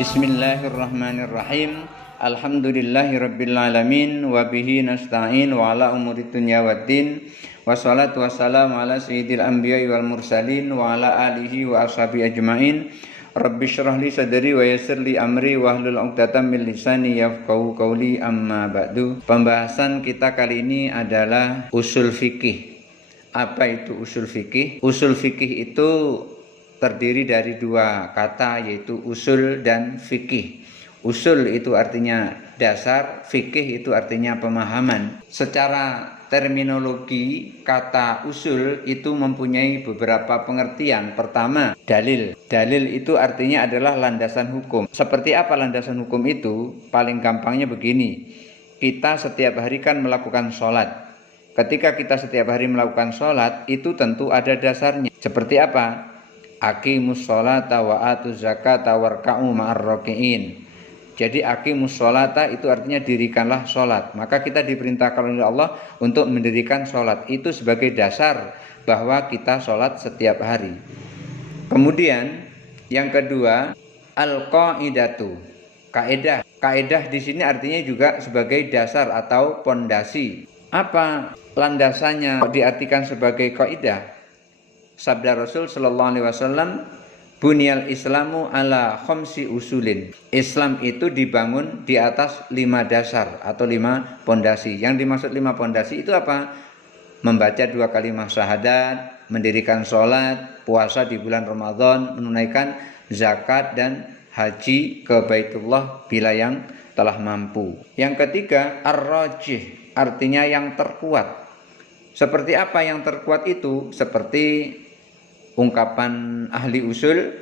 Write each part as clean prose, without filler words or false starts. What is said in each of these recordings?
Bismillahirrahmanirrahim. Alhamdulillahirabbil alamin wa bihi nasta'in wa ala umuri dunya waddin. Wassalatu wassalamu ala sayyidil anbiya'i wal mursalin wa ala alihi wa ashabihi ajmain. Rabbi shrah li sadri wa yassir li amri wa hlul 'uqdatam min lisani yafqahu qawli, amma ba'du. Pembahasan kita kali ini adalah usul fikih. Apa itu usul fikih? Usul fikih itu terdiri dari dua kata, yaitu usul dan fikih. Usul itu artinya dasar, fikih itu artinya pemahaman. Secara terminologi, kata usul itu mempunyai beberapa pengertian. Pertama, dalil. Dalil itu artinya adalah landasan hukum. Seperti apa landasan hukum itu? Paling gampangnya begini. Kita setiap hari kan melakukan sholat. Ketika kita setiap hari melakukan sholat, itu tentu ada dasarnya. Seperti apa? Aqimus sholata wa atuz zakata warka'u ma'ar raki'in. Jadi aqimus sholata itu artinya dirikanlah sholat. Maka kita diperintahkan oleh Allah untuk mendirikan sholat. Itu sebagai dasar bahwa kita sholat setiap hari. Kemudian yang kedua, al-qaidatu, kaidah. Kaidah di sini artinya juga sebagai dasar atau pondasi. Apa landasannya diartikan sebagai kaidah? Sabda Rasul sallallahu alaihi wasallam, bunyal islamu ala khamsi usulin. Islam itu dibangun di atas 5 dasar atau 5 pondasi. Yang dimaksud 5 pondasi itu apa? Membaca 2 kalimat syahadat, mendirikan sholat, puasa di bulan Ramadan, menunaikan zakat dan haji ke Baitullah bila yang telah mampu. Yang ketiga, ar-rajih, artinya yang terkuat. Seperti apa yang terkuat itu? Seperti ungkapan ahli usul,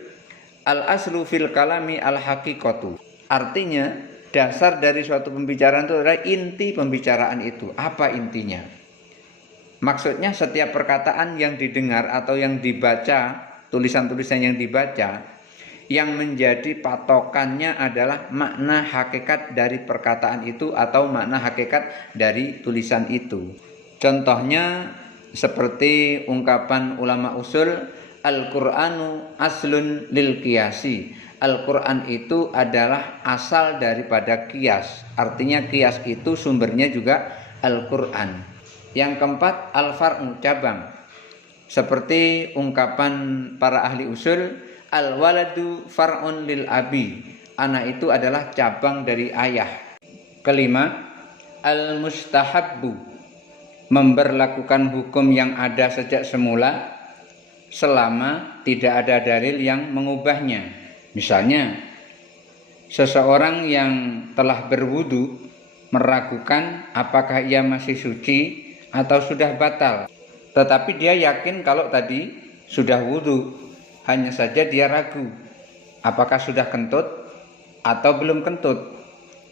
al-aslu fil kalami al-haqiqatu. Artinya dasar dari suatu pembicaraan itu adalah inti pembicaraan itu. Apa intinya? Maksudnya setiap perkataan yang didengar atau yang dibaca, tulisan-tulisan yang dibaca, yang menjadi patokannya adalah makna hakikat dari perkataan itu atau makna hakikat dari tulisan itu. Contohnya seperti ungkapan ulama usul, Al-Qur'anu aslun lil qiyasi. Al-Qur'an itu adalah asal daripada qiyas. Artinya qiyas itu sumbernya juga Al-Qur'an. Yang keempat, al-far'u, cabang. Seperti ungkapan para ahli usul, al-waladu far'un lil abi. Anak itu adalah cabang dari ayah. Kelima, al-mustahabbu, memberlakukan hukum yang ada sejak semula selama tidak ada dalil yang mengubahnya. Misalnya, seseorang yang telah berwudu meragukan apakah ia masih suci atau sudah batal. Tetapi dia yakin kalau tadi sudah wudu, hanya saja dia ragu apakah sudah kentut atau belum kentut.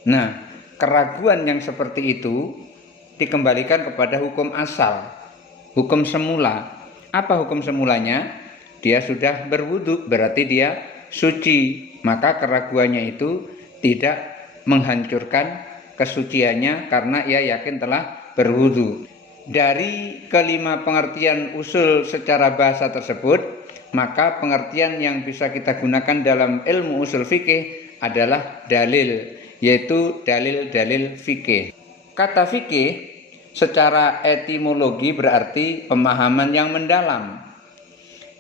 Nah, keraguan yang seperti itu dikembalikan kepada hukum asal, hukum semula. Apa hukum semulanya? Dia sudah berwudu, berarti dia suci. Maka keraguannya itu tidak menghancurkan kesuciannya karena ia yakin telah berwudu. Dari kelima pengertian usul secara bahasa tersebut, maka pengertian yang bisa kita gunakan dalam ilmu usul fikih adalah dalil, yaitu dalil-dalil fikih. Kata fikih secara etimologi berarti pemahaman yang mendalam,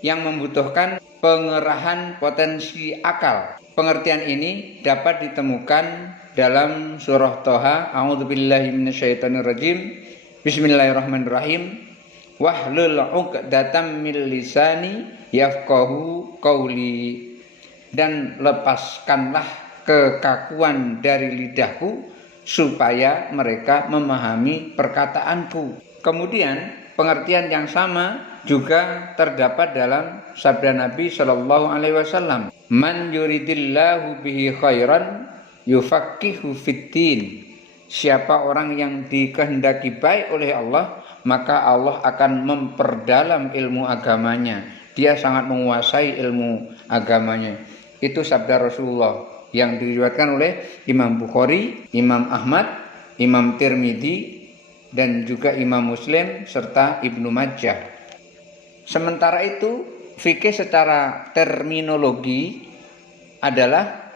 yang membutuhkan pengerahan potensi akal. Pengertian ini dapat ditemukan dalam surah Toha, a'udzubillahi minasyaitonirrajim, bismillahirrahmanirrahim, wahlul 'uqdatam min lisani yafqahu qawli. Dan lepaskanlah kekakuan dari lidahku supaya mereka memahami perkataanku. Kemudian pengertian yang sama juga terdapat dalam sabda Nabi Shallallahu Alaihi Wasallam, man yuridillahu bihi khairan yufaqihu fiddin. Siapa orang yang dikehendaki baik oleh Allah, maka Allah akan memperdalam ilmu agamanya. Dia sangat menguasai ilmu agamanya. Itu sabda Rasulullah yang diriwayatkan oleh Imam Bukhari, Imam Ahmad, Imam Tirmidzi, dan juga Imam Muslim serta Ibnu Majah. Sementara itu, fikih secara terminologi adalah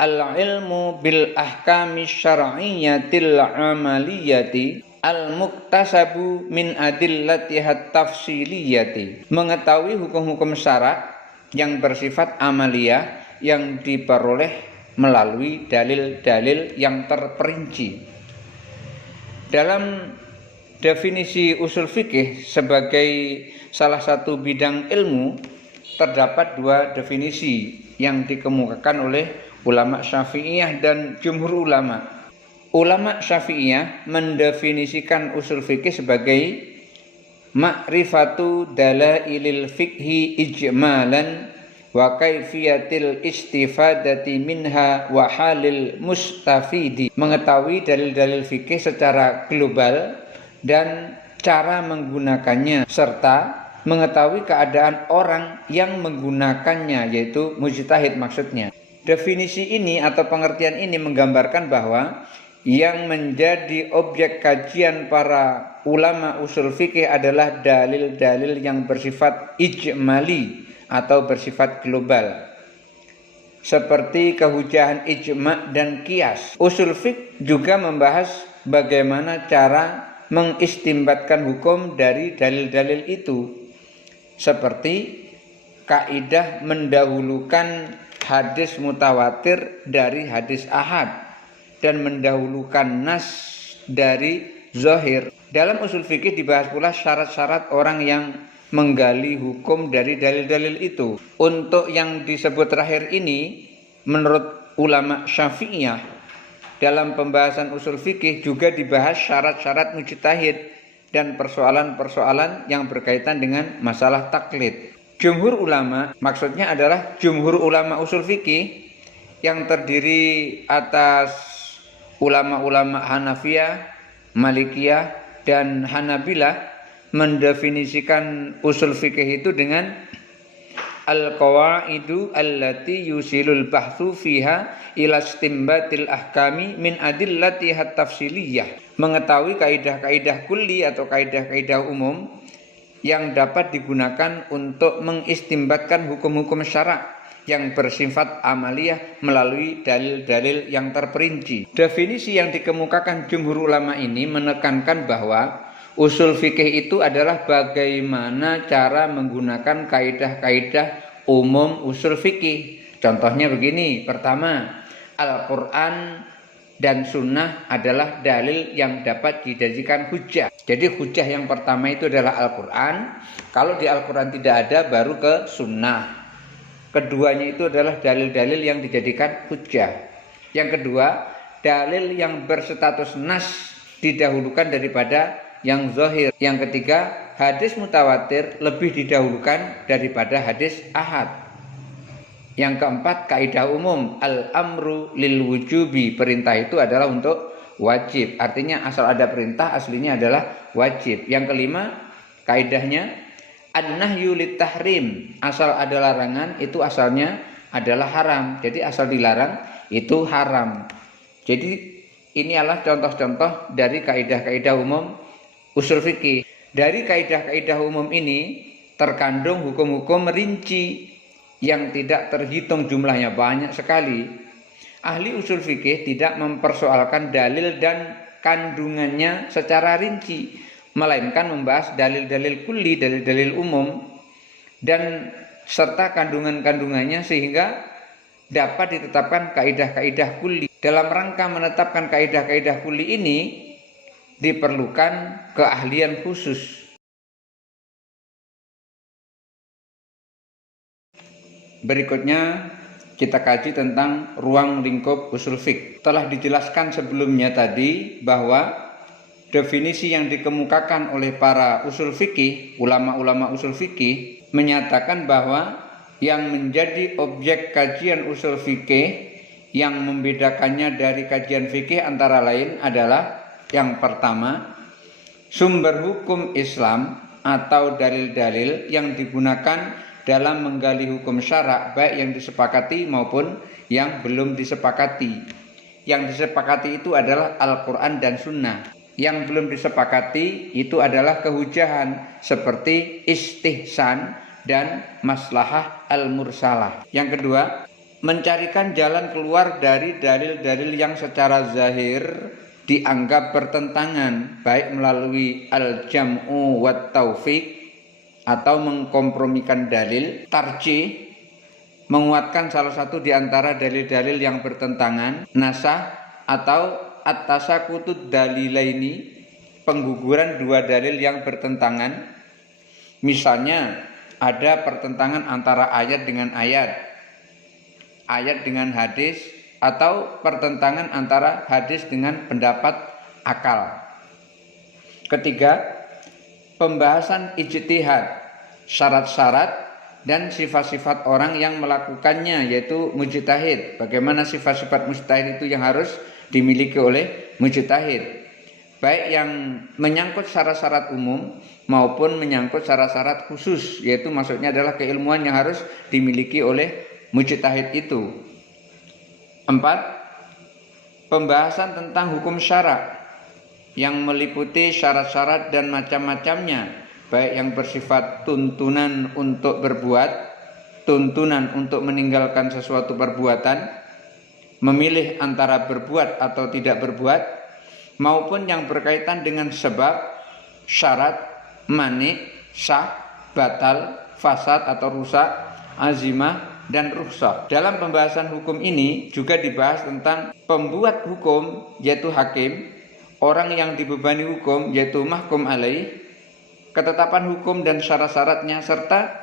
al-ilmu bil ahkami syar'iyyatil amaliyati al-muktasabu min adillatihat tafsiliyati, mengetahui hukum-hukum syara' yang bersifat amaliyah yang diperoleh melalui dalil-dalil yang terperinci. Dalam definisi usul fikih sebagai salah satu bidang ilmu, terdapat dua definisi yang dikemukakan oleh ulama Syafi'iyah dan jumhur ulama. Ulama Syafi'iyah mendefinisikan usul fikih sebagai ma'rifatu dalailil fikhi ijmalan wa kaifiyatil istifadati minha wa halil mustafidi, mengetahui dalil-dalil fikih secara global dan cara menggunakannya, serta mengetahui keadaan orang yang menggunakannya, yaitu mujtahid maksudnya. Definisi ini atau pengertian ini menggambarkan bahwa yang menjadi objek kajian para ulama usul fikih adalah dalil-dalil yang bersifat ijmali atau bersifat global, seperti kehujahan ijma' dan qiyas. Usul fiqh juga membahas bagaimana cara mengistimbatkan hukum dari dalil-dalil itu, seperti kaidah mendahulukan hadis mutawatir dari hadis ahad dan mendahulukan nas dari zahir. Dalam usul fikih dibahas pula syarat-syarat orang yang menggali hukum dari dalil-dalil itu. Untuk yang disebut terakhir ini, menurut ulama Syafi'iyah, dalam pembahasan usul fikih juga dibahas syarat-syarat mujtahid dan persoalan-persoalan yang berkaitan dengan masalah taklid. Jumhur ulama, maksudnya adalah jumhur ulama usul fikih yang terdiri atas ulama-ulama Hanafiyah, Malikiyah, dan Hanabilah, mendefinisikan usul fikih itu dengan al-qawaidu allati yusilul bahthu fiha ila istimbatil ahkami min adillatihat tafsiliyah, mengetahui kaidah-kaidah kulli atau kaidah-kaidah umum yang dapat digunakan untuk mengistimbatkan hukum-hukum syara' yang bersifat amaliyah melalui dalil-dalil yang terperinci. Definisi yang dikemukakan jumhur ulama ini menekankan bahwa usul fikih itu adalah bagaimana cara menggunakan kaidah-kaidah umum usul fikih. Contohnya begini, pertama, Al-Quran dan Sunnah adalah dalil yang dapat dijadikan hujah. Jadi hujah yang pertama itu adalah Al-Quran. Kalau di Al-Quran tidak ada, baru ke Sunnah. Keduanya itu adalah dalil-dalil yang dijadikan hujah. Yang kedua, dalil yang berstatus nas didahulukan daripada yang zahir. Yang ketiga, hadis mutawatir lebih didahulukan daripada hadis ahad. Yang keempat, kaidah umum al-amru lil wujubi, perintah itu adalah untuk wajib. Artinya asal ada perintah aslinya adalah wajib. Yang kelima, kaidahnya an-nahyu lit tahrim, asal ada larangan itu asalnya adalah haram. Jadi asal dilarang itu haram. Jadi ini adalah contoh-contoh dari kaidah-kaidah umum usul fikih. Dari kaidah-kaidah umum ini terkandung hukum-hukum rinci yang tidak terhitung jumlahnya, banyak sekali. Ahli usul fikih tidak mempersoalkan dalil dan kandungannya secara rinci, melainkan membahas dalil-dalil kulli, dalil-dalil umum, dan serta kandungan-kandungannya sehingga dapat ditetapkan kaidah-kaidah kulli. Dalam rangka menetapkan kaidah-kaidah kulli ini diperlukan keahlian khusus. Berikutnya kita kaji tentang ruang lingkup usul fiqh. Telah dijelaskan sebelumnya tadi bahwa definisi yang dikemukakan oleh para usul fikih, ulama-ulama usul fikih, menyatakan bahwa yang menjadi objek kajian usul fikih yang membedakannya dari kajian fikih antara lain adalah yang pertama, sumber hukum Islam atau dalil-dalil yang digunakan dalam menggali hukum syara', baik yang disepakati maupun yang belum disepakati. Yang disepakati itu adalah Al-Quran dan Sunnah. Yang belum disepakati itu adalah kehujahan seperti istihsan dan maslahah al-mursalah. Yang kedua, mencarikan jalan keluar dari dalil-dalil yang secara zahir dianggap bertentangan, baik melalui al-jam'u wat taufiq atau mengkompromikan dalil, tarjih, menguatkan salah satu di antara dalil-dalil yang bertentangan, nasah atau at-tasakutud dalilaini, pengguguran dua dalil yang bertentangan. Misalnya ada pertentangan antara ayat dengan ayat dengan hadis, atau pertentangan antara hadis dengan pendapat akal. Ketiga, pembahasan ijtihad, syarat-syarat dan sifat-sifat orang yang melakukannya, yaitu mujtahid. Bagaimana sifat-sifat mujtahid itu yang harus dimiliki oleh mujtahid, baik yang menyangkut syarat-syarat umum maupun menyangkut syarat-syarat khusus, yaitu maksudnya adalah keilmuan yang harus dimiliki oleh mujtahid itu. 4. Pembahasan tentang hukum syara yang meliputi syarat-syarat dan macam-macamnya, baik yang bersifat tuntunan untuk berbuat, tuntunan untuk meninggalkan sesuatu perbuatan, memilih antara berbuat atau tidak berbuat, maupun yang berkaitan dengan sebab, syarat, mani, sah, batal, fasad atau rusak, azimah, dan rukhsah. Dalam pembahasan hukum ini juga dibahas tentang pembuat hukum, yaitu hakim, orang yang dibebani hukum, yaitu mahkum alaih, ketetapan hukum dan syarat-syaratnya, serta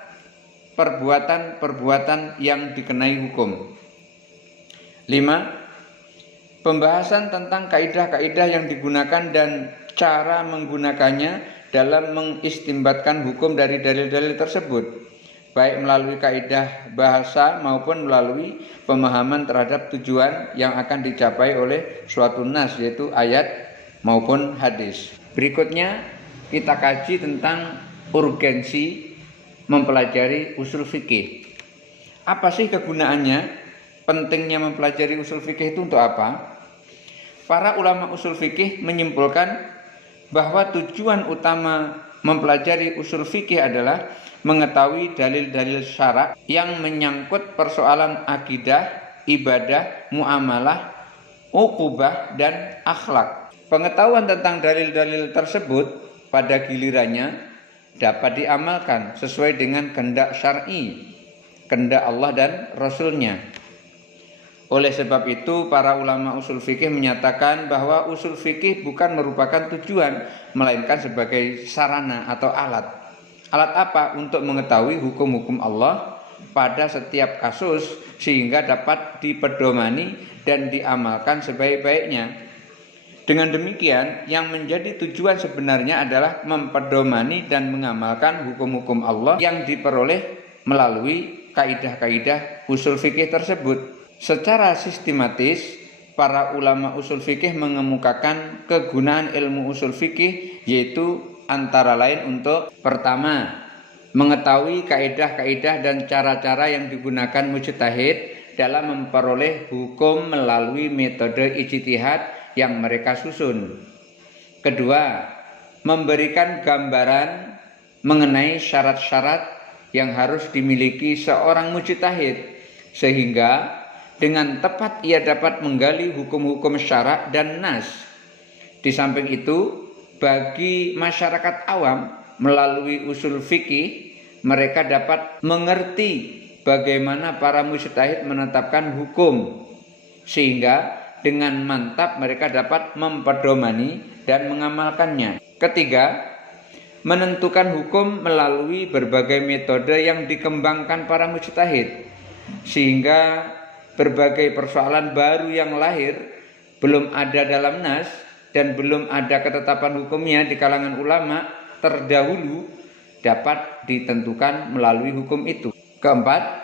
perbuatan-perbuatan yang dikenai hukum. 5. Pembahasan tentang kaidah-kaidah yang digunakan dan cara menggunakannya dalam mengistimbatkan hukum dari dalil-dalil tersebut, baik melalui kaidah bahasa maupun melalui pemahaman terhadap tujuan yang akan dicapai oleh suatu nas, yaitu ayat maupun hadis. Berikutnya kita kaji tentang urgensi mempelajari usul fikih. Apa sih kegunaannya? Pentingnya mempelajari usul fikih itu untuk apa? Para ulama usul fikih menyimpulkan bahwa tujuan utama mempelajari usul fikih adalah mengetahui dalil-dalil syara yang menyangkut persoalan akidah, ibadah, muamalah, uqubah, dan akhlak. Pengetahuan tentang dalil-dalil tersebut pada gilirannya dapat diamalkan sesuai dengan kehendak syar'i, kehendak Allah dan Rasulnya. Oleh sebab itu, para ulama usul fikih menyatakan bahwa usul fikih bukan merupakan tujuan, melainkan sebagai sarana atau alat. Alat apa? Untuk mengetahui hukum-hukum Allah pada setiap kasus sehingga dapat dipedomani dan diamalkan sebaik-baiknya. Dengan demikian, yang menjadi tujuan sebenarnya adalah mempedomani dan mengamalkan hukum-hukum Allah yang diperoleh melalui kaidah-kaidah usul fikih tersebut. Secara sistematis, para ulama usul fikih mengemukakan kegunaan ilmu usul fikih, yaitu antara lain untuk pertama, mengetahui kaidah-kaidah dan cara-cara yang digunakan mujtahid dalam memperoleh hukum melalui metode ijtihad yang mereka susun. Kedua, memberikan gambaran mengenai syarat-syarat yang harus dimiliki seorang mujtahid sehingga dengan tepat ia dapat menggali hukum-hukum syara dan nas. Di samping itu, bagi masyarakat awam melalui usul fikih, mereka dapat mengerti bagaimana para mujtahid menetapkan hukum, sehingga dengan mantap mereka dapat mempedomani dan mengamalkannya. Ketiga, menentukan hukum melalui berbagai metode yang dikembangkan para mujtahid, sehingga berbagai persoalan baru yang lahir belum ada dalam nas dan belum ada ketetapan hukumnya di kalangan ulama terdahulu dapat ditentukan melalui hukum itu. Keempat,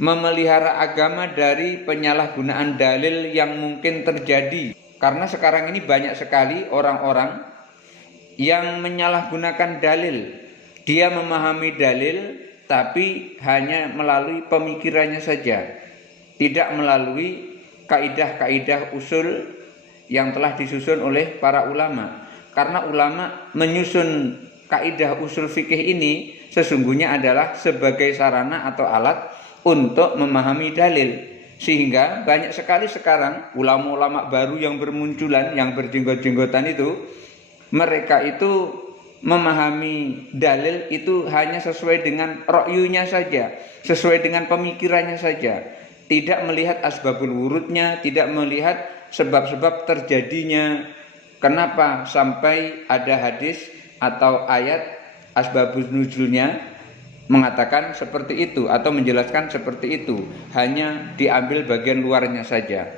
memelihara agama dari penyalahgunaan dalil yang mungkin terjadi, karena sekarang ini banyak sekali orang-orang yang menyalahgunakan dalil. Dia memahami dalil tapi hanya melalui pemikirannya saja, tidak melalui kaidah-kaidah usul yang telah disusun oleh para ulama. Karena ulama menyusun kaidah usul fikih ini sesungguhnya adalah sebagai sarana atau alat untuk memahami dalil. Sehingga banyak sekali sekarang ulama-ulama baru yang bermunculan, yang berjenggot-jenggotan itu, mereka itu memahami dalil itu hanya sesuai dengan ro'yunya saja, sesuai dengan pemikirannya saja, tidak melihat asbabul wurudnya, tidak melihat sebab-sebab terjadinya, kenapa sampai ada hadis atau ayat asbabun nuzulnya mengatakan seperti itu atau menjelaskan seperti itu, hanya diambil bagian luarnya saja.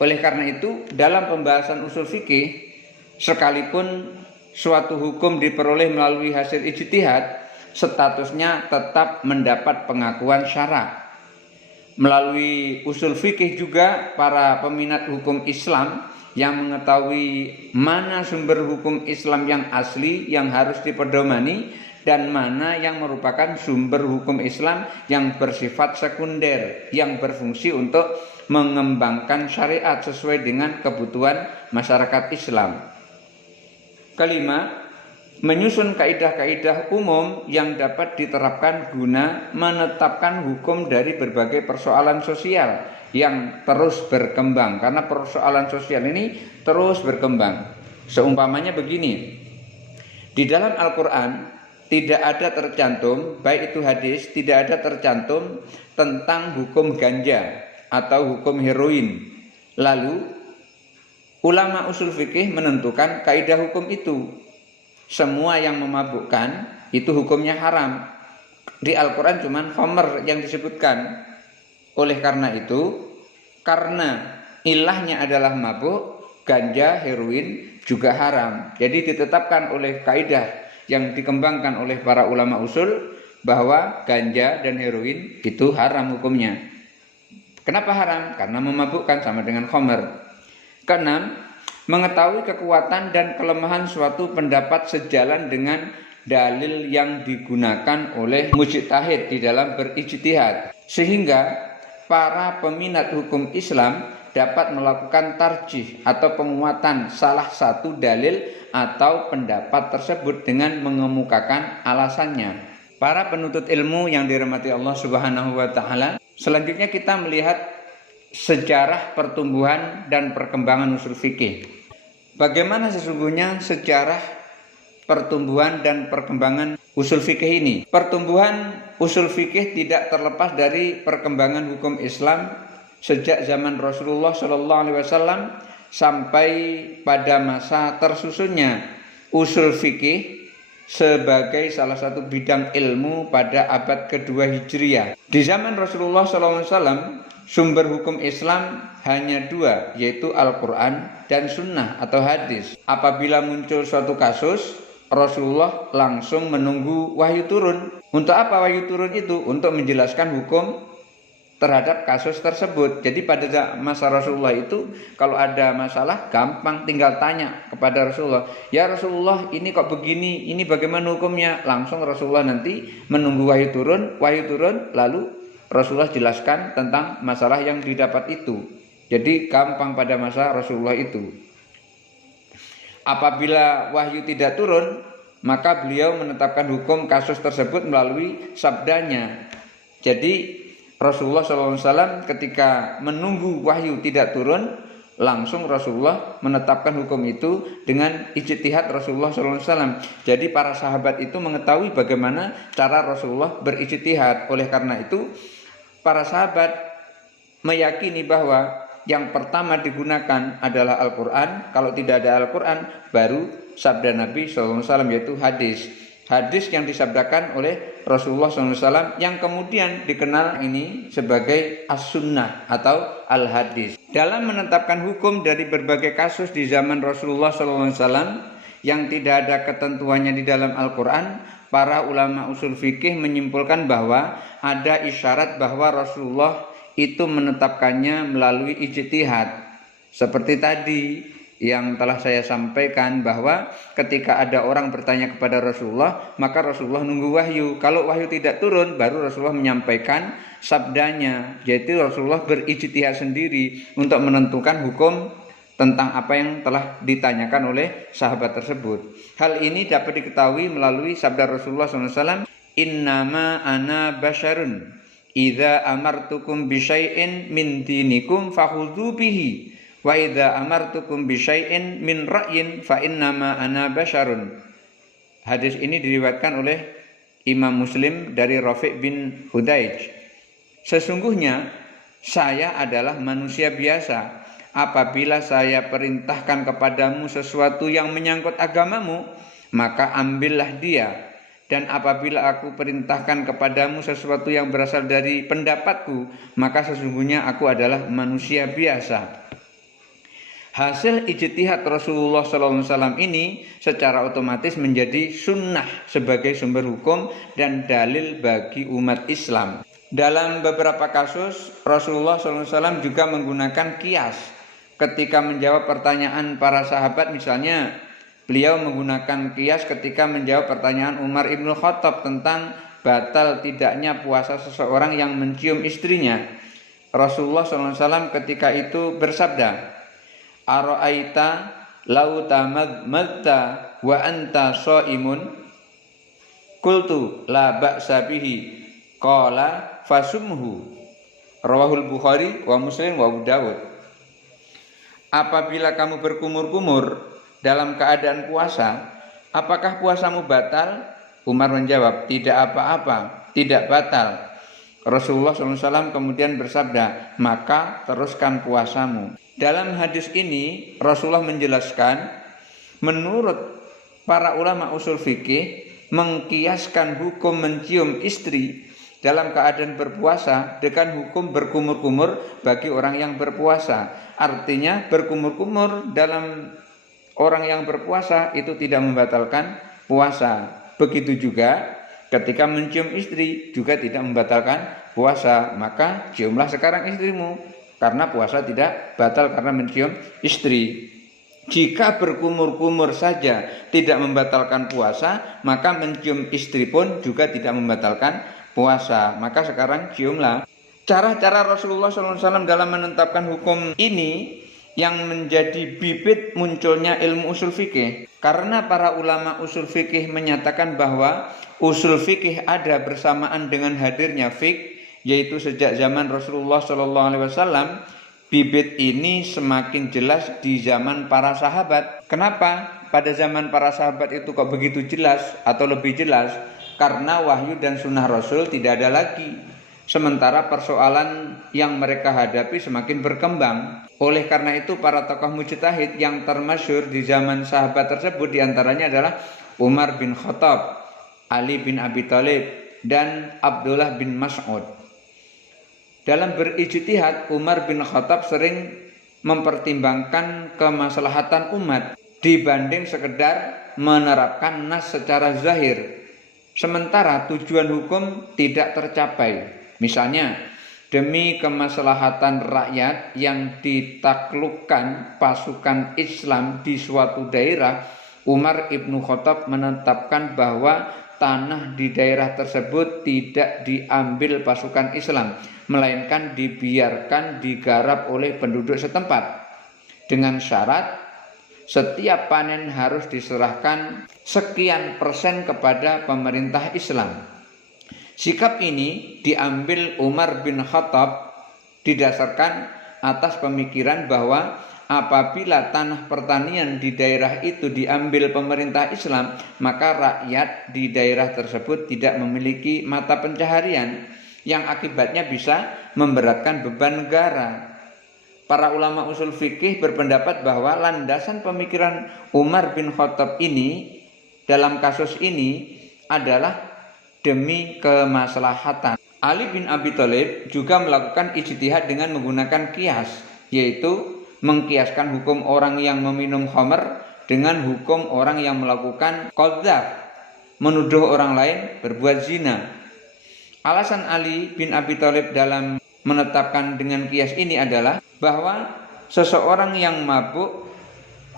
Oleh karena itu, dalam pembahasan usul fikih, sekalipun suatu hukum diperoleh melalui hasil ijtihad, statusnya tetap mendapat pengakuan syara. Melalui usul fikih juga para peminat hukum Islam yang mengetahui mana sumber hukum Islam yang asli yang harus dipedomani dan mana yang merupakan sumber hukum Islam yang bersifat sekunder, yang berfungsi untuk mengembangkan syariat sesuai dengan kebutuhan masyarakat Islam. Kelima, menyusun kaidah-kaidah umum yang dapat diterapkan guna menetapkan hukum dari berbagai persoalan sosial yang terus berkembang, karena persoalan sosial ini terus berkembang. Seumpamanya begini, di dalam Al-Quran tidak ada tercantum, baik itu hadis, tidak ada tercantum tentang hukum ganja atau hukum heroin. Lalu ulama usul fikih menentukan kaidah hukum itu. Semua yang memabukkan itu hukumnya haram. Di Al-Quran cuma khamr yang disebutkan. Oleh karena itu, karena ilahnya adalah mabuk, ganja, heroin juga haram. Jadi ditetapkan oleh kaidah yang dikembangkan oleh para ulama usul bahwa ganja dan heroin itu haram hukumnya. Kenapa haram? Karena memabukkan, sama dengan khamr. Keenam, mengetahui kekuatan dan kelemahan suatu pendapat sejalan dengan dalil yang digunakan oleh mujtahid di dalam berijtihad, sehingga para peminat hukum Islam dapat melakukan tarjih atau penguatan salah satu dalil atau pendapat tersebut dengan mengemukakan alasannya. Para penuntut ilmu yang dirahmati Allah Subhanahu wa taala, selanjutnya kita melihat sejarah pertumbuhan dan perkembangan usul fikih. Bagaimana sesungguhnya sejarah pertumbuhan dan perkembangan usul fikih ini? Pertumbuhan usul fikih tidak terlepas dari perkembangan hukum Islam sejak zaman Rasulullah SAW sampai pada masa tersusunnya usul fikih sebagai salah satu bidang ilmu pada abad kedua Hijriah. Di zaman Rasulullah SAW, sumber hukum Islam hanya dua, yaitu Al-Quran dan Sunnah atau hadis. Apabila muncul suatu kasus, Rasulullah langsung menunggu wahyu turun. Untuk apa wahyu turun itu? Untuk menjelaskan hukum terhadap kasus tersebut. Jadi pada masa Rasulullah itu kalau ada masalah gampang tinggal tanya kepada Rasulullah, ya Rasulullah ini kok begini, ini bagaimana hukumnya? Langsung Rasulullah nanti menunggu wahyu turun lalu Rasulullah jelaskan tentang masalah yang didapat itu. Jadi gampang pada masa Rasulullah itu. Apabila wahyu tidak turun, maka beliau menetapkan hukum kasus tersebut melalui sabdanya. Jadi Rasulullah SAW ketika menunggu wahyu tidak turun, langsung Rasulullah menetapkan hukum itu dengan ijtihad Rasulullah SAW. Jadi para sahabat itu mengetahui bagaimana cara Rasulullah berijtihad. Oleh karena itu para sahabat meyakini bahwa yang pertama digunakan adalah Al-Quran. Kalau tidak ada Al-Quran, baru sabda Nabi SAW, yaitu hadis. Hadis yang disabdakan oleh Rasulullah SAW yang kemudian dikenal ini sebagai as-sunnah atau al-hadis. Dalam menetapkan hukum dari berbagai kasus di zaman Rasulullah SAW yang tidak ada ketentuannya di dalam Al-Quran, para ulama usul fikih menyimpulkan bahwa ada isyarat bahwa Rasulullah itu menetapkannya melalui ijtihad. Seperti tadi yang telah saya sampaikan bahwa ketika ada orang bertanya kepada Rasulullah, maka Rasulullah nunggu wahyu. Kalau wahyu tidak turun, baru Rasulullah menyampaikan sabdanya. Jadi Rasulullah berijtihad sendiri untuk menentukan hukum tentang apa yang telah ditanyakan oleh sahabat tersebut. Hal ini dapat diketahui melalui sabda Rasulullah SAW, innama ana basyarun idza amartukum bisyai'in min dinikum fakhudhu bihi wa idza amartukum bisyai'in min ra'yin fa innama ana basyarun. Hadis ini diriwayatkan oleh Imam Muslim dari Rafi' bin Hudaij. Sesungguhnya saya adalah manusia biasa. Apabila saya perintahkan kepadamu sesuatu yang menyangkut agamamu, maka ambillah dia. Dan apabila aku perintahkan kepadamu sesuatu yang berasal dari pendapatku, maka sesungguhnya aku adalah manusia biasa. Hasil ijtihad Rasulullah SAW ini secara otomatis menjadi sunnah sebagai sumber hukum dan dalil bagi umat Islam. Dalam beberapa kasus, Rasulullah SAW juga menggunakan qiyas. Ketika menjawab pertanyaan para sahabat, misalnya beliau menggunakan qiyas ketika menjawab pertanyaan Umar ibn Khattab tentang batal tidaknya puasa seseorang yang mencium istrinya. Rasulullah SAW ketika itu bersabda, Ara'aita lau tamadmadta wa anta shaimun? Qultu la ba'sa bihi. Qala fasumhu. Rawahul Bukhari wa Muslim wa Abu Dawud. Apabila kamu berkumur-kumur dalam keadaan puasa, apakah puasamu batal? Umar menjawab, tidak apa-apa, tidak batal. Rasulullah SAW kemudian bersabda, maka teruskan puasamu. Dalam hadis ini Rasulullah menjelaskan, menurut para ulama usul fikih, mengkiaskan hukum mencium istri dalam keadaan berpuasa dengan hukum berkumur-kumur bagi orang yang berpuasa. Artinya berkumur-kumur dalam orang yang berpuasa itu tidak membatalkan puasa. Begitu juga ketika mencium istri juga tidak membatalkan puasa. Maka ciumlah sekarang istrimu, karena puasa tidak batal karena mencium istri. Jika berkumur-kumur saja tidak membatalkan puasa, maka mencium istri pun juga tidak membatalkan puasa. Maka sekarang ciumlah. Cara-cara Rasulullah SAW dalam menetapkan hukum ini yang menjadi bibit munculnya ilmu usul fikih. Karena para ulama usul fikih menyatakan bahwa usul fikih ada bersamaan dengan hadirnya fiqh, yaitu sejak zaman Rasulullah SAW. Bibit ini semakin jelas di zaman para sahabat. Kenapa? Pada zaman para sahabat itu kok begitu jelas atau lebih jelas? Karena wahyu dan sunnah Rasul tidak ada lagi. Sementara persoalan yang mereka hadapi semakin berkembang. Oleh karena itu para tokoh mujtahid yang termasyhur di zaman sahabat tersebut diantaranya adalah Umar bin Khattab, Ali bin Abi Thalib, dan Abdullah bin Mas'ud. Dalam berijtihad, Umar bin Khattab sering mempertimbangkan kemaslahatan umat dibanding sekedar menerapkan nas secara zahir. Sementara tujuan hukum tidak tercapai. Misalnya, demi kemaslahatan rakyat yang ditaklukkan pasukan Islam di suatu daerah, Umar ibnu Khattab menetapkan bahwa tanah di daerah tersebut tidak diambil pasukan Islam, melainkan dibiarkan digarap oleh penduduk setempat. Dengan syarat, setiap panen harus diserahkan sekian persen kepada pemerintah Islam. Sikap ini diambil Umar bin Khattab didasarkan atas pemikiran bahwa apabila tanah pertanian di daerah itu diambil pemerintah Islam, maka rakyat di daerah tersebut tidak memiliki mata pencaharian yang akibatnya bisa memberatkan beban negara. Para ulama usul fikih berpendapat bahwa landasan pemikiran Umar bin Khattab ini dalam kasus ini adalah demi kemaslahatan. Ali bin Abi Thalib juga melakukan ijtihad dengan menggunakan qiyas, yaitu mengkiaskan hukum orang yang meminum khamr dengan hukum orang yang melakukan qadzaf, menuduh orang lain berbuat zina. Alasan Ali bin Abi Thalib dalam menetapkan dengan qiyas ini adalah bahwa seseorang yang mabuk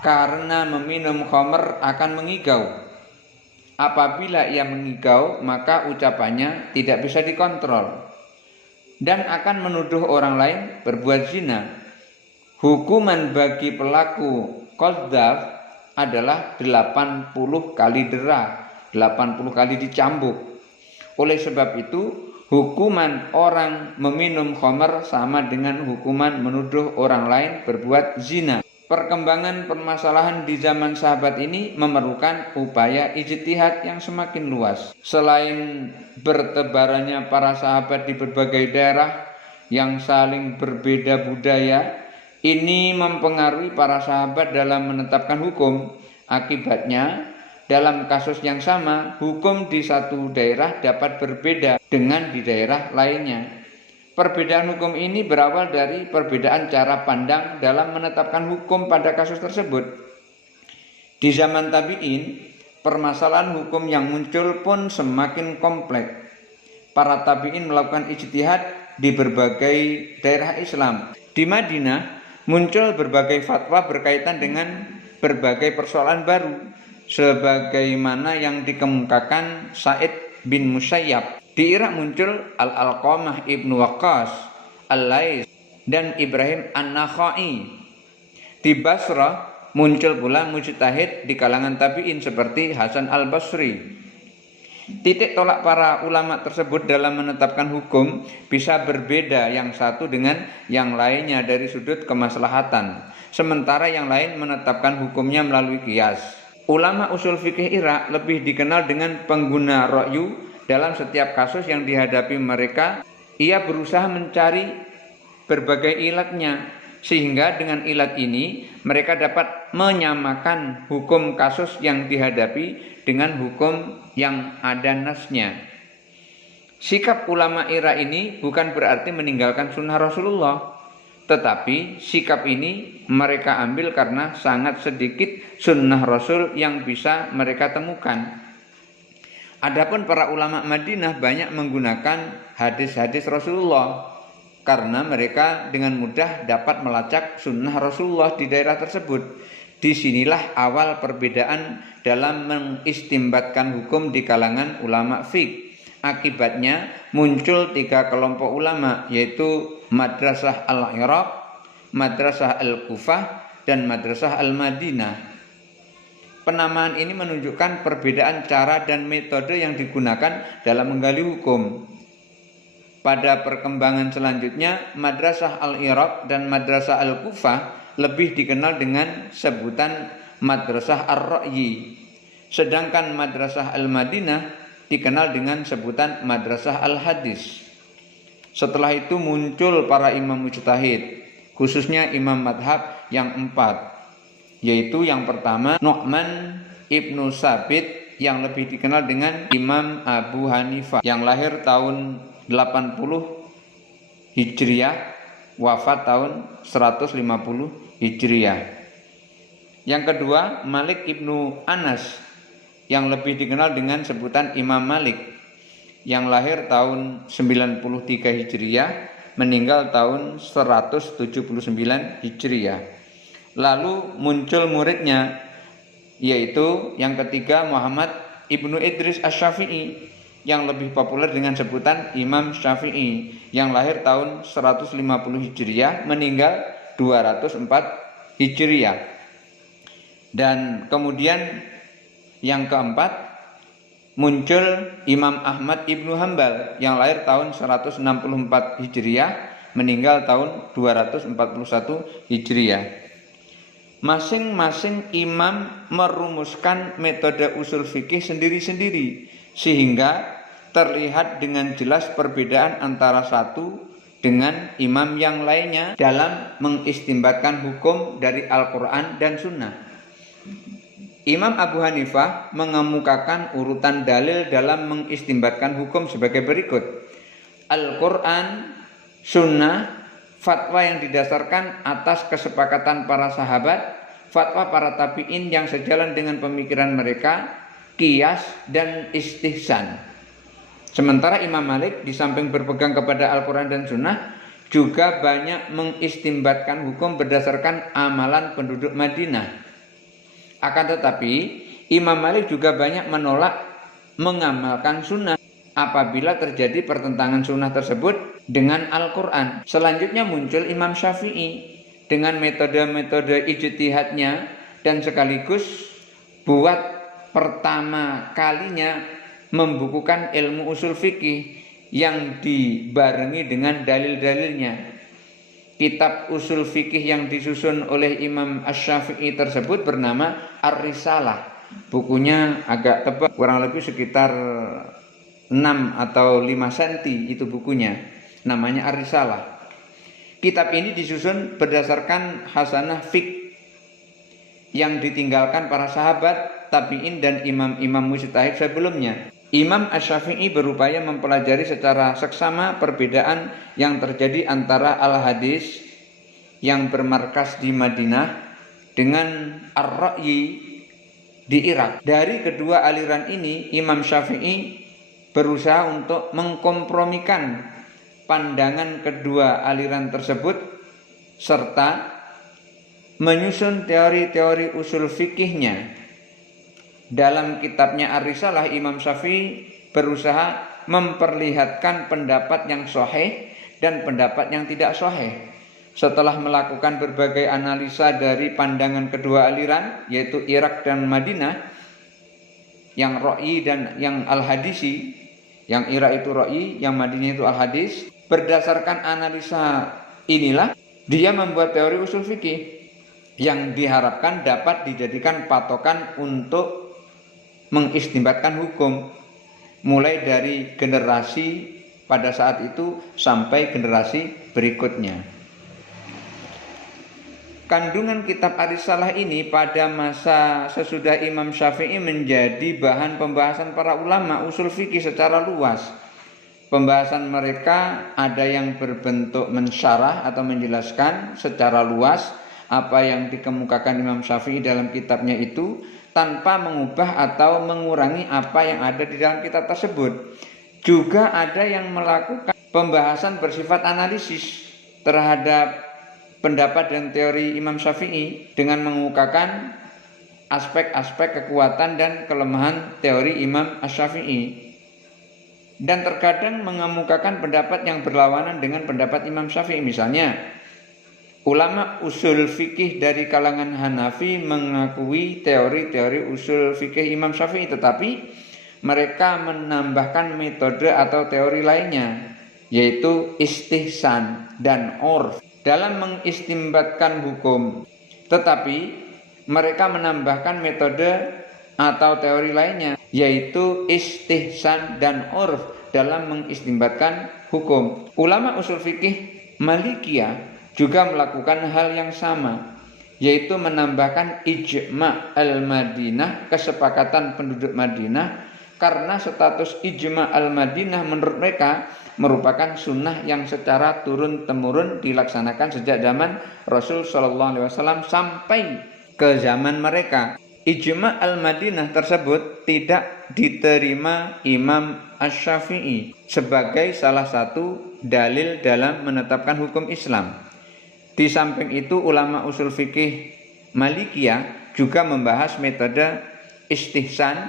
karena meminum khamr akan mengigau. Apabila ia mengigau, maka ucapannya tidak bisa dikontrol dan akan menuduh orang lain berbuat zina. Hukuman bagi pelaku qadzaf adalah 80 kali dera, 80 kali dicambuk. Oleh sebab itu, hukuman orang meminum khamar sama dengan hukuman menuduh orang lain berbuat zina. Perkembangan permasalahan di zaman sahabat ini memerlukan upaya ijtihad yang semakin luas. Selain bertebarannya para sahabat di berbagai daerah yang saling berbeda budaya, ini mempengaruhi para sahabat dalam menetapkan hukum. Akibatnya, dalam kasus yang sama, hukum di satu daerah dapat berbeda dengan di daerah lainnya. Perbedaan hukum ini berawal dari perbedaan cara pandang dalam menetapkan hukum pada kasus tersebut. Di zaman tabi'in, permasalahan hukum yang muncul pun semakin kompleks. Para tabi'in melakukan ijtihad di berbagai daerah Islam. Di Madinah, muncul berbagai fatwa berkaitan dengan berbagai persoalan baru, sebagaimana yang dikemukakan Sa'id bin Musayyab. Di Irak muncul Al-Alqamah ibnu Waqqas, Al-Lais, dan Ibrahim An-Nakhai. Di Basrah muncul pula mujtahid di kalangan tabi'in seperti Hasan Al-Basri. Titik tolak para ulama tersebut dalam menetapkan hukum bisa berbeda yang satu dengan yang lainnya dari sudut kemaslahatan, sementara yang lain menetapkan hukumnya melalui qiyas. Ulama usul fikih Irak lebih dikenal dengan pengguna ra'yu. Dalam setiap kasus yang dihadapi mereka, ia berusaha mencari berbagai ilatnya, sehingga dengan ilat ini mereka dapat menyamakan hukum kasus yang dihadapi dengan hukum yang ada nasnya. Sikap ulama Irak ini bukan berarti meninggalkan sunnah Rasulullah, tetapi sikap ini mereka ambil karena sangat sedikit sunnah Rasul yang bisa mereka temukan. Adapun para ulama Madinah banyak menggunakan hadis-hadis Rasulullah karena mereka dengan mudah dapat melacak sunnah Rasulullah di daerah tersebut. Disinilah awal perbedaan dalam mengistimbatkan hukum di kalangan ulama fiqh. Akibatnya muncul 3 kelompok ulama, yaitu Madrasah Al-Iraq, Madrasah Al-Kufah, dan Madrasah Al-Madinah. Penamaan ini menunjukkan perbedaan cara dan metode yang digunakan dalam menggali hukum. Pada perkembangan selanjutnya, Madrasah Al-Iraq dan Madrasah Al-Kufah lebih dikenal dengan sebutan Madrasah Ar-Ra'yi, sedangkan Madrasah Al-Madinah dikenal dengan sebutan Madrasah Al-Hadis. Setelah itu muncul para imam mujtahid, khususnya imam madhab yang 4, yaitu yang pertama Nu'man ibnu Sabit yang lebih dikenal dengan Imam Abu Hanifah yang lahir tahun 80 Hijriah, wafat tahun 150 Hijriah. Yang kedua Malik ibnu Anas yang lebih dikenal dengan sebutan Imam Malik yang lahir tahun 93 Hijriah, meninggal tahun 179 Hijriah. Lalu muncul muridnya, yaitu yang ketiga Muhammad ibnu Idris Asy-Syafi'i yang lebih populer dengan sebutan Imam Syafi'i yang lahir tahun 150 Hijriah, meninggal 204 Hijriah. Dan kemudian yang keempat muncul Imam Ahmad ibnu Hambal yang lahir tahun 164 Hijriah, meninggal tahun 241 Hijriah. Masing-masing imam merumuskan metode usul fikih sendiri-sendiri, sehingga terlihat dengan jelas perbedaan antara satu dengan imam yang lainnya dalam mengistimbatkan hukum dari Al-Quran dan Sunnah. Imam Abu Hanifah mengemukakan urutan dalil dalam mengistimbatkan hukum sebagai berikut: Al-Quran, Sunnah, fatwa yang didasarkan atas kesepakatan para sahabat, fatwa para tabi'in yang sejalan dengan pemikiran mereka, qiyas dan istihsan. Sementara Imam Malik di samping berpegang kepada Al-Quran dan Sunnah juga banyak mengistimbatkan hukum berdasarkan amalan penduduk Madinah. Akan tetapi Imam Malik juga banyak menolak mengamalkan sunnah apabila terjadi pertentangan sunnah tersebut dengan Al-Quran. Selanjutnya muncul Imam Syafi'i dengan metode-metode ijtihadnya, dan sekaligus buat pertama kalinya membukukan ilmu usul fikih yang dibarengi dengan dalil-dalilnya. Kitab usul fikih yang disusun oleh Imam Asy-Syafi'i tersebut bernama Ar-Risalah. Bukunya agak tebal, kurang lebih sekitar 6 atau 5 cm itu bukunya. Namanya Ar-Risalah. Kitab ini disusun berdasarkan hasanah fiqh yang ditinggalkan para sahabat, tabi'in dan imam-imam mujtahid sebelumnya. Imam Asy-Syafi'i berupaya mempelajari secara seksama perbedaan yang terjadi antara al-hadis yang bermarkas di Madinah dengan ar-ra'yi di Irak. Dari kedua aliran ini, Imam Syafi'i berusaha untuk mengkompromikan pandangan kedua aliran tersebut serta menyusun teori-teori usul fikihnya. Dalam kitabnya Ar-Risalah, Imam Syafi'i berusaha memperlihatkan pendapat yang sahih dan pendapat yang tidak sahih. Setelah melakukan berbagai analisa dari pandangan kedua aliran, yaitu Irak dan Madinah, yang Ra'yi dan yang Al-Hadisi, yang Irak itu Ra'yi, yang Madinah itu Al-Hadis. Berdasarkan analisa inilah dia membuat teori usul fikih yang diharapkan dapat dijadikan patokan untuk mengistinbatkan hukum, mulai dari generasi pada saat itu sampai generasi berikutnya. Kandungan kitab Ar-Risalah ini pada masa sesudah Imam Syafi'i menjadi bahan pembahasan para ulama usul fikih secara luas. Pembahasan mereka ada yang berbentuk mensyarah atau menjelaskan secara luas apa yang dikemukakan Imam Syafi'i dalam kitabnya itu, tanpa mengubah atau mengurangi apa yang ada di dalam kitab tersebut. Juga ada yang melakukan pembahasan bersifat analisis terhadap pendapat dan teori Imam Syafi'i dengan mengemukakan aspek-aspek kekuatan dan kelemahan teori Imam Asy-Syafi'i. Dan terkadang mengemukakan pendapat yang berlawanan dengan pendapat Imam Syafi'i. Misalnya, ulama usul fikih dari kalangan Hanafi mengakui teori-teori usul fikih Imam Syafi'i, tetapi mereka menambahkan metode atau teori lainnya, yaitu istihsan dan urf dalam mengistimbatkan hukum. Tetapi mereka menambahkan metode atau teori lainnya, yaitu istihsan dan urf dalam mengistimbatkan hukum. Ulama usul fikih Malikiyah juga melakukan hal yang sama, yaitu menambahkan ijma' al-Madinah, kesepakatan penduduk Madinah, karena status ijma' al-Madinah menurut mereka merupakan sunnah yang secara turun-temurun dilaksanakan sejak zaman Rasul SAW sampai ke zaman mereka. Ijma' al-Madinah tersebut tidak diterima Imam Asy-Syafi'i sebagai salah satu dalil dalam menetapkan hukum Islam. Di samping itu, ulama usul fikih Malikiyah juga membahas metode istihsan,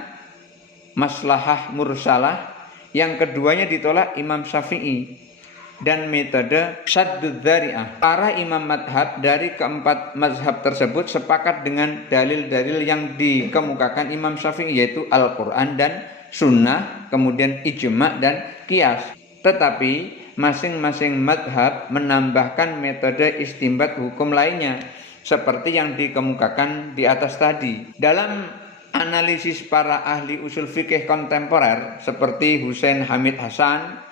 maslahah mursalah, yang keduanya ditolak Imam Syafi'i, dan metode saddud dzari'ah. Para imam madhab dari keempat mazhab tersebut sepakat dengan dalil-dalil yang dikemukakan Imam Syafi'i, yaitu Al-Quran dan Sunnah, kemudian ijma' dan qiyas. Tetapi masing-masing madhab menambahkan metode istimbat hukum lainnya seperti yang dikemukakan di atas tadi. Dalam analisis para ahli usul fikih kontemporer seperti Husain Hamid Hasan,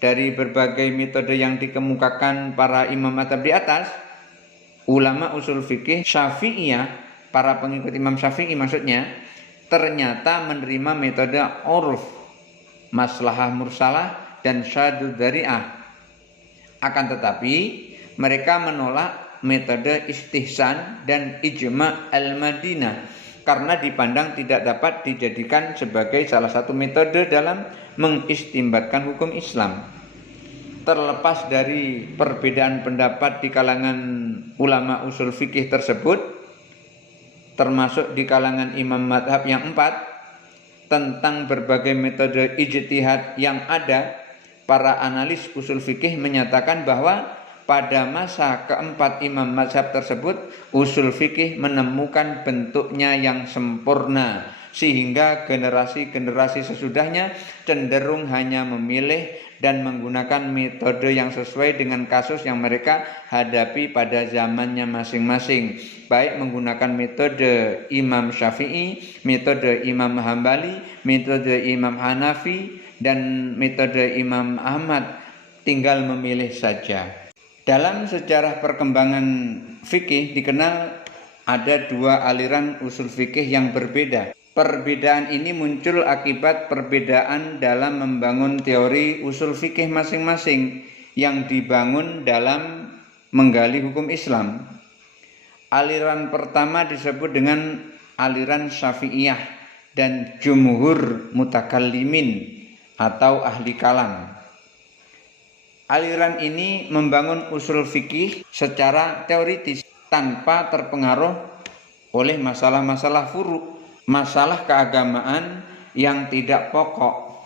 dari berbagai metode yang dikemukakan para imam madhab di atas, ulama usul fikih Syafi'iyah, para pengikut Imam Syafi'i maksudnya, ternyata menerima metode urf, maslahah mursalah dan syadud dzari'ah. Akan tetapi mereka menolak metode istihsan dan ijma' al-Madinah karena dipandang tidak dapat dijadikan sebagai salah satu metode dalam mengistimbatkan hukum Islam. Terlepas dari perbedaan pendapat di kalangan ulama usul fikih tersebut, termasuk di kalangan imam madhab yang 4, tentang berbagai metode ijtihad yang ada, para analis usul fikih menyatakan bahwa pada masa keempat imam mazhab tersebut usul fikih menemukan bentuknya yang sempurna, sehingga generasi-generasi sesudahnya cenderung hanya memilih dan menggunakan metode yang sesuai dengan kasus yang mereka hadapi pada zamannya masing-masing, baik menggunakan metode Imam Syafi'i, metode Imam Hambali, metode Imam Hanafi, dan metode Imam Ahmad, tinggal memilih saja. Dalam sejarah perkembangan fikih dikenal ada dua aliran usul fikih yang berbeda. Perbedaan ini muncul akibat perbedaan dalam membangun teori usul fikih masing-masing yang dibangun dalam menggali hukum Islam. Aliran pertama disebut dengan aliran Syafi'iyah dan jumhur mutakallimin atau ahli kalam. Aliran ini membangun usul fikih secara teoritis tanpa terpengaruh oleh masalah-masalah furu', masalah keagamaan yang tidak pokok.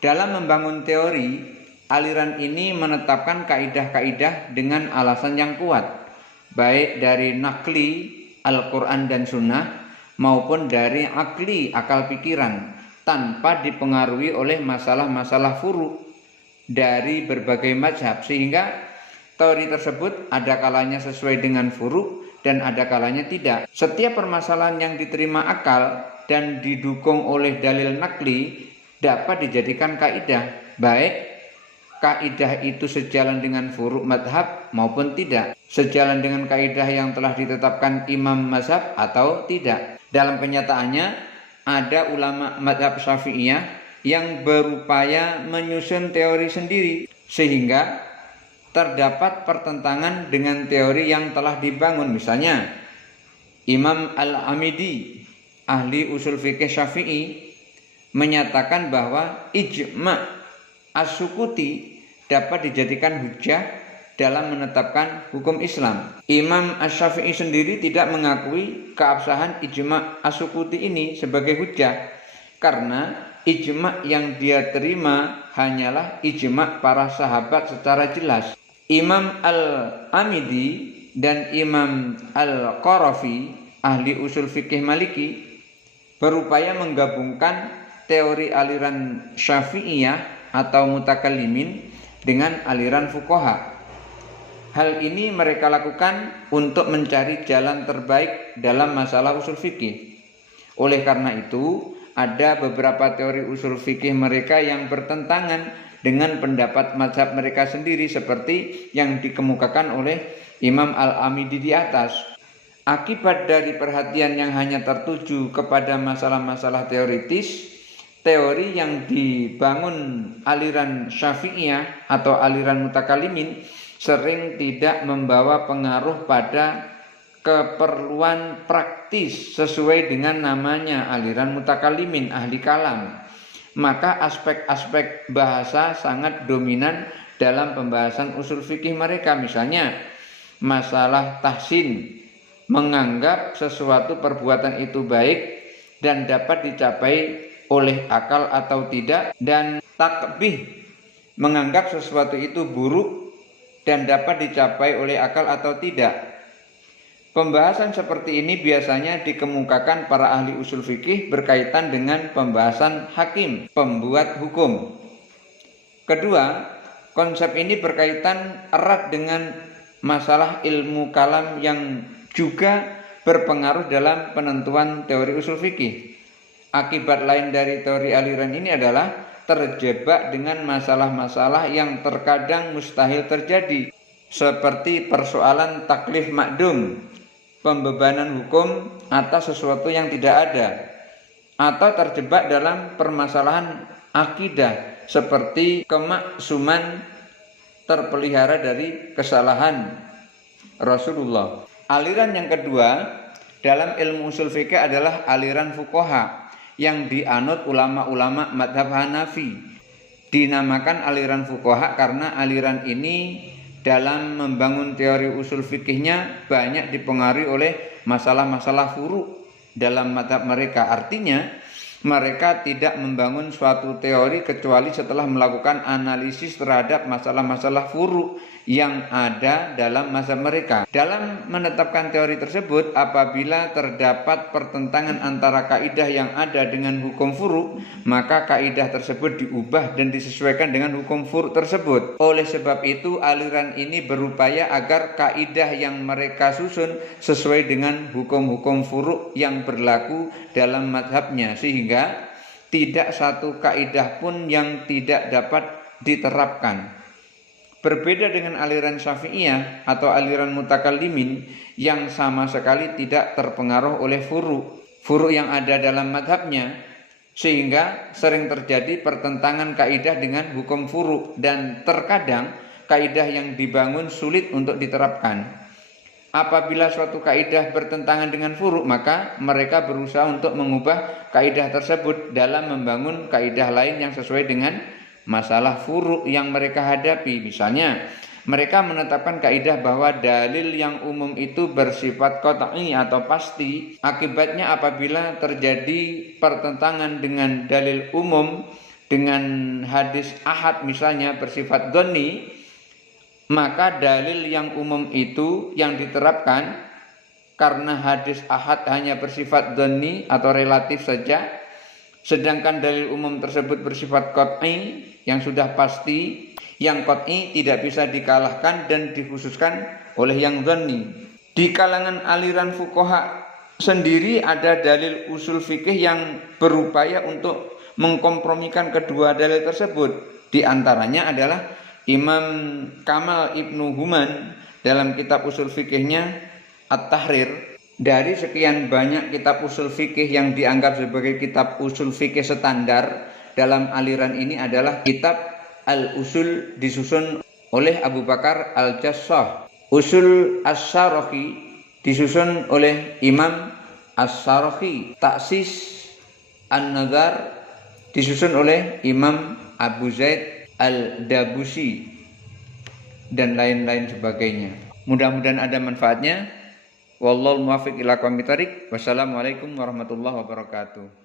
Dalam membangun teori, aliran ini menetapkan kaidah-kaidah dengan alasan yang kuat, baik dari nakli Al-Quran dan Sunnah maupun dari akli akal pikiran, tanpa dipengaruhi oleh masalah-masalah furu' dari berbagai mazhab, sehingga teori tersebut ada kalanya sesuai dengan furu' dan ada kalanya tidak. Setiap permasalahan yang diterima akal dan didukung oleh dalil nakli dapat dijadikan kaidah, baik kaidah itu sejalan dengan furu' mazhab maupun tidak, sejalan dengan kaidah yang telah ditetapkan imam mazhab atau tidak. Dalam kenyataannya ada ulama mazhab Syafi'iyah yang berupaya menyusun teori sendiri, sehingga terdapat pertentangan dengan teori yang telah dibangun. Misalnya Imam Al-Amidi, ahli usul fikih Syafi'i, menyatakan bahwa ijma' as-sukuti dapat dijadikan hujjah dalam menetapkan hukum Islam. Imam Asy-Syafi'i sendiri tidak mengakui keabsahan ijma' as-sukuti ini sebagai hujjah, karena ijma' yang dia terima hanyalah ijma' para sahabat secara jelas. Imam Al-Amidi dan Imam Al-Qarafi, ahli usul fikih Maliki, berupaya menggabungkan teori aliran Syafi'iyah atau mutakallimin dengan aliran fuqaha. Hal ini mereka lakukan untuk mencari jalan terbaik dalam masalah usul fikih. Oleh karena itu, ada beberapa teori usul fikih mereka yang bertentangan dengan pendapat mazhab mereka sendiri, seperti yang dikemukakan oleh Imam Al-Amidi di atas. Akibat dari perhatian yang hanya tertuju kepada masalah-masalah teoritis, teori yang dibangun aliran Syafi'iyah atau aliran mutakallimin sering tidak membawa pengaruh pada keperluan praktis sesuai dengan namanya aliran mutakallimin, ahli kalam. Maka aspek-aspek bahasa sangat dominan dalam pembahasan usul fikih mereka. Misalnya masalah tahsin, menganggap sesuatu perbuatan itu baik dan dapat dicapai oleh akal atau tidak, dan takbih, menganggap sesuatu itu buruk dan dapat dicapai oleh akal atau tidak. Pembahasan seperti ini biasanya dikemukakan para ahli usul fikih berkaitan dengan pembahasan hakim, pembuat hukum. Kedua, konsep ini berkaitan erat dengan masalah ilmu kalam yang juga berpengaruh dalam penentuan teori usul fikih. Akibat lain dari teori aliran ini adalah terjebak dengan masalah-masalah yang terkadang mustahil terjadi, seperti persoalan taklif makdum, pembebanan hukum atas sesuatu yang tidak ada, atau terjebak dalam permasalahan akidah seperti kemaksuman terpelihara dari kesalahan Rasulullah. Aliran yang kedua dalam ilmu usul fikih adalah aliran fuqaha yang dianut ulama-ulama madhab Hanafi. Dinamakan aliran fuqaha karena aliran ini dalam membangun teori usul fikihnya banyak dipengaruhi oleh masalah-masalah furu' dalam madhab mereka. Artinya mereka tidak membangun suatu teori kecuali setelah melakukan analisis terhadap masalah-masalah furu yang ada dalam mazhab mereka. Dalam menetapkan teori tersebut, apabila terdapat pertentangan antara kaidah yang ada dengan hukum furu, maka kaidah tersebut diubah dan disesuaikan dengan hukum furu tersebut. Oleh sebab itu, aliran ini berupaya agar kaidah yang mereka susun sesuai dengan hukum-hukum furu yang berlaku dalam mazhabnya, sehingga tidak satu kaidah pun yang tidak dapat diterapkan. Berbeda dengan aliran Syafi'iyah atau aliran mutakallimin yang sama sekali tidak terpengaruh oleh furu yang ada dalam madhabnya, sehingga sering terjadi pertentangan kaidah dengan hukum furu dan terkadang kaidah yang dibangun sulit untuk diterapkan. Apabila suatu kaidah bertentangan dengan furu, maka mereka berusaha untuk mengubah kaidah tersebut dalam membangun kaidah lain yang sesuai dengan masalah furu yang mereka hadapi. Misalnya, mereka menetapkan kaidah bahwa dalil yang umum itu bersifat qat'i atau pasti. Akibatnya apabila terjadi pertentangan dengan dalil umum dengan hadis ahad misalnya bersifat dhonni, maka dalil yang umum itu yang diterapkan karena hadis ahad hanya bersifat dhonni atau relatif saja, sedangkan dalil umum tersebut bersifat qat'i yang sudah pasti, yang qat'i tidak bisa dikalahkan dan dikhususkan oleh yang dhonni. Di kalangan aliran fuqaha sendiri ada dalil usul fikih yang berupaya untuk mengkompromikan kedua dalil tersebut. Di antaranya adalah Imam Kamal Ibnu Human dalam kitab usul fikihnya At-Tahrir. Dari sekian banyak kitab usul fikih yang dianggap sebagai kitab usul fikih standar dalam aliran ini adalah kitab Al-Usul disusun oleh Abu Bakar Al-Jassah, Usul As-Syarahi disusun oleh Imam As-Syarahi, Taksis An-Nazar disusun oleh Imam Abu Zaid Al-Dabusi, dan lain-lain sebagainya. Mudah-mudahan ada manfaatnya. Wallahul muwaffiq ila aqwamit thoriq. Wassalamualaikum warahmatullahi wabarakatuh.